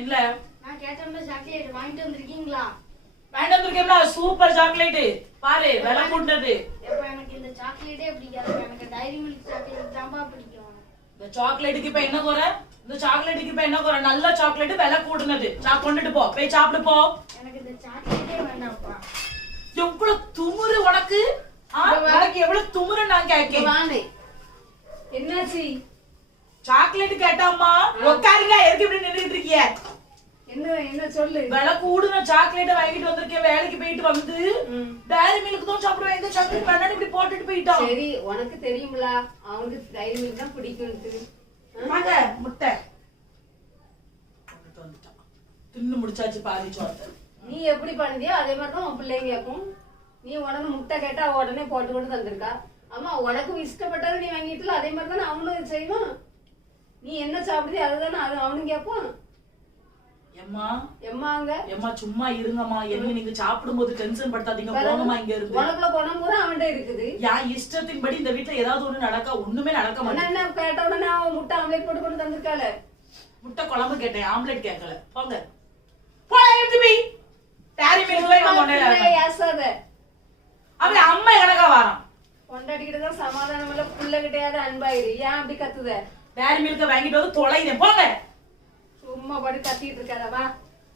இல்ல நான் கேட்டோம்ல சாக்லேட் வாங்கிட்டு வந்திருக்கீங்களா? வேண்டாம் வந்திருக்கேன்ல சூப்பர் சாக்லேட் பாரு விலை கூட்டினது. எப்ப எனக்கு இந்த சாக்லேட்டே பிடிக்காது எனக்கு டைரி மில்க் சாக்லேட் தான்ப்பா பிடிக்கும். இந்த சாக்லேட்டுக்கு இப்ப என்ன குறை? இந்த சாக்லேட்டுக்கு இப்ப என்ன குறை? நல்ல சாக்லேட் விலை கூடுனது சா கொண்டுட்டு போ. போய் சாப்பிடு போ. எனக்கு இந்த சாக்லேட்டே வேண்டாம்ப்பா. எவ்வளவு துமுறு உனக்கு? உனக்கு எவ்வளவு துமுறு நான் கேட்கேன். என்னாச்சு? சாக்லேட் கேட்டாம்மா உட்காருங்க எதுக்கு இப்படி நின்றுட்டு இருக்கீங்க என்ன என்ன சொல்லு? விலை கூடுன சாக்லேட் வாங்கிட்டு வந்திருக்கேன். வேலைக்கு போயிட்டு வந்து. டேரி மில்க் தான் சாப்பிடுவேன். இந்த சாக்லேட் வேணாம் இப்படி போட்டுட்டு போயிட்டான். சரி உனக்கு தெரியுங்களா அவனுக்கு டைரி மில்க் தான் பிடிக்கும் வாங்க முட்டை. தின்னு முடிச்சாச்சு பாதி சோத்தை. நீ எப்படி பண்ணுதியோ அதே மாதிரி தான் உன் பிள்ளைங்க கேட்கும் நீ உனக்கு முட்டை கேட்டா உடனே போட்டு போட்டு தந்திருக்கா. ஆமா உனக்கு இஷ்டப்பட்டதை நீ வாங்கிட்டுல அதே மாதிரி தானே அவனும் செய்வான். நீ என்ன சாப்பிடுதோ அதுதானே அது அவனும் கேட்பான். எம்மா? எம்மாங்க? எம்மா சும்மா இருங்கம்மா. என்ன நீங்க சாப்பிடும்போது டென்ஷன் படுத்தாதீங்க. போங்கம்மா இங்க இருந்து உனக்குள்ள குணம் பூரா அவன்கிட்ட இருக்குது. என் இஷ்டத்தின்படி இந்த வீட்ல ஏதாவது ஒண்ணு நடக்க ஒண்ணுமே நடக்க மாட்டேங்குது. என்ன கேட்ட உடனே அவன் முட்டை ஆம்லேட் போட்டு கொண்டு தந்திருக்காள. முட்டை குழம்பு கேட்டேன் ஆம்லெட் கேட்கல. போங்க. போய் எடுத்து போய். டேரி மில்க்ல நான் கொண்டே ஏசாத. அவன் அம்மா கணக்கா வாரான். கொண்டாடிக்கிட்டு தான் சமாதானம் இல்ல பிள்ளைகிட்டயாவது அன்பாயிரு. ஏன் அப்படி கத்துத? டேரி மில்க வாங்கிட்டு வந்து தொலைகிறேன் போங்க.